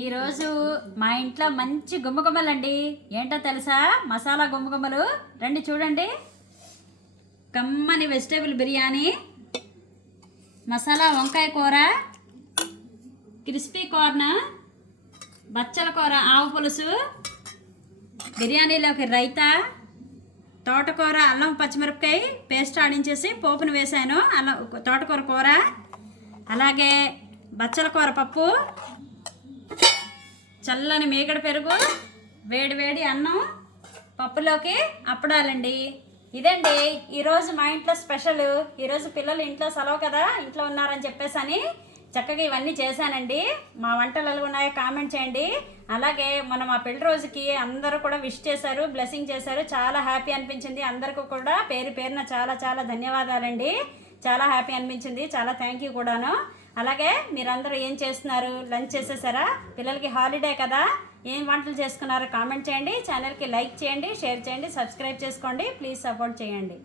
ఈరోజు మా ఇంట్లో మంచి గుమ్మగుమ్మలండి. ఏంటో తెలుసా? మసాలా గుమ్మగుమ్మలు. రండి చూడండి. కమ్మని వెజిటేబుల్ బిర్యానీ, మసాలా వంకాయ కూర, క్రిస్పీ కార్న్, బచ్చల కూర ఆవు పులుసు, బిర్యానీలోకి రైతా, తోటకూర అల్లం పచ్చిమిరపకాయ పేస్ట్ ఆడించేసి పోపును వేసాను. తోటకూర కూర, అలాగే బచ్చల కూర పప్పు, చల్లని మేకడ పెరుగు, వేడి వేడి అన్నం, పప్పులోకి అప్పడాలండి. ఇదండి ఈరోజు మా ఇంట్లో స్పెషల్. ఈరోజు పిల్లలు ఇంట్లో సెలవు కదా, ఇంట్లో ఉన్నారని చెప్పేసి చక్కగా ఇవన్నీ చేశానండి. మా వంటలు ఎలా ఉన్నాయో కామెంట్ చేయండి. అలాగే మన మా పెళ్లి రోజుకి అందరూ కూడా విష్ చేశారు, బ్లెస్సింగ్ చేశారు. చాలా హ్యాపీ అనిపించింది. అందరికీ కూడా పేరు పేరున చాలా చాలా ధన్యవాదాలండి. చాలా హ్యాపీ అనిపించింది. చాలా థ్యాంక్ యూ కూడాను. అలాగే మీరందరూ ఏం చేస్తున్నారు? లంచ్ చేసేసారా? పిల్లలకి హాలిడే కదా, ఏం వంటలు చేసుకున్నారో కామెంట్ చేయండి. ఛానల్కి లైక్ చేయండి, షేర్ చేయండి, సబ్స్క్రైబ్ చేసుకోండి. ప్లీజ్ సపోర్ట్ చేయండి.